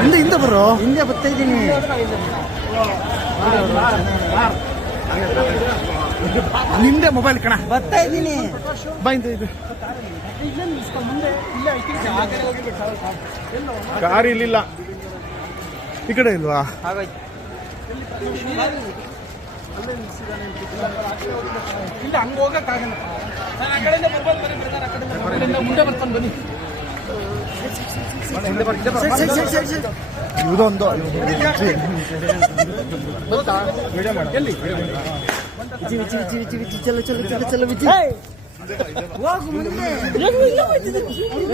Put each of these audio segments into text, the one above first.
ಹಿಂದೆ ಹಿಂದೆ ಬರೋ. ಹಿಂದೆ ಬರ್ತಾ ಇದ್ದೀನಿ. ನಿಂದೆ ಮೊಬೈಲ್ ಕಣ. ಬರ್ತಾ ಇದ್ದೀನಿ. ಬಾ ಹಿಂದೆ ಇದು ಕಾರ್ ಇಲ್ಲಿಲ್ಲ. ಈ ಕಡೆ ಇಲ್ವಾ? ಆಗೋಯ್ತು ಇಲ್ಲ ಹಂಗ ಹೋಗಕ್ಕಾಗಲ್ಲ ನಾನು ಆ ಕಡೆಯಿಂದ ಬರ್ಬೋದು ಬನ್ನಿ brother, ಆ ಕಡೆಯಿಂದ ಮುಂದೆ ಬರ್ತಾನೆ ಬನ್ನಿ. ಎಲ್ಲಿ? ವಿಚಿ ವಿಚಿ ವಿಚಿ ವಿಚಿ ವಿಚಿ ಚಲೋ ಚಲೋ ಚಲೋ ಚಲೋ ವಿಚಿ ಹೋಗು ಮುಂದೆ.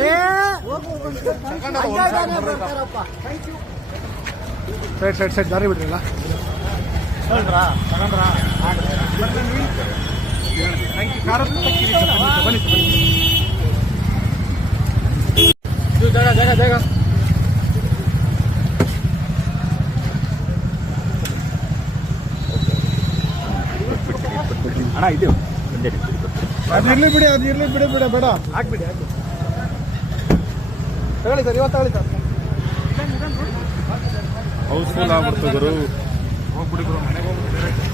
ಏ, ಹೋಗು, ಹೋಗು. ಅಡ್ಡ ಅಡ್ಡಾನೆ ಬರ್ತಾರಪ್ಪ. ಸೈಡ್ ಸೈಡ್ ಸೈಡ್ ದಾರಿ ಬಿಡ್ರಲ್ಲ ಜಾಗ ಜಾಗ ಜಾಗ ಅಣ್ಣ ಇದು ಮುಂದೆ ಅದು ಇರ್ಲಿ ಬಿಡಿ ಅದು ಇರ್ಲಿ ಬಿಡಿ ಬಿಡ ಬೇಡ. ಹಾಕ್ಬಿಡಿ ಹಾಕ್ಬಿಡಿ ತಗೊಳ್ಳಿ ಸರ್ ಇವತ್ತು ತಗೊಳ್ಳಿ ಸರ್. ಹೌಸ್ಫುಲ್ ಆಗ್ಬಿಡ್ತು ಗುರು ಹೋಗ್ಬಿಡಿ ಮನೆಗೆ ಮನೆಗೆ ಹೋಗ್ಬಿಡಿ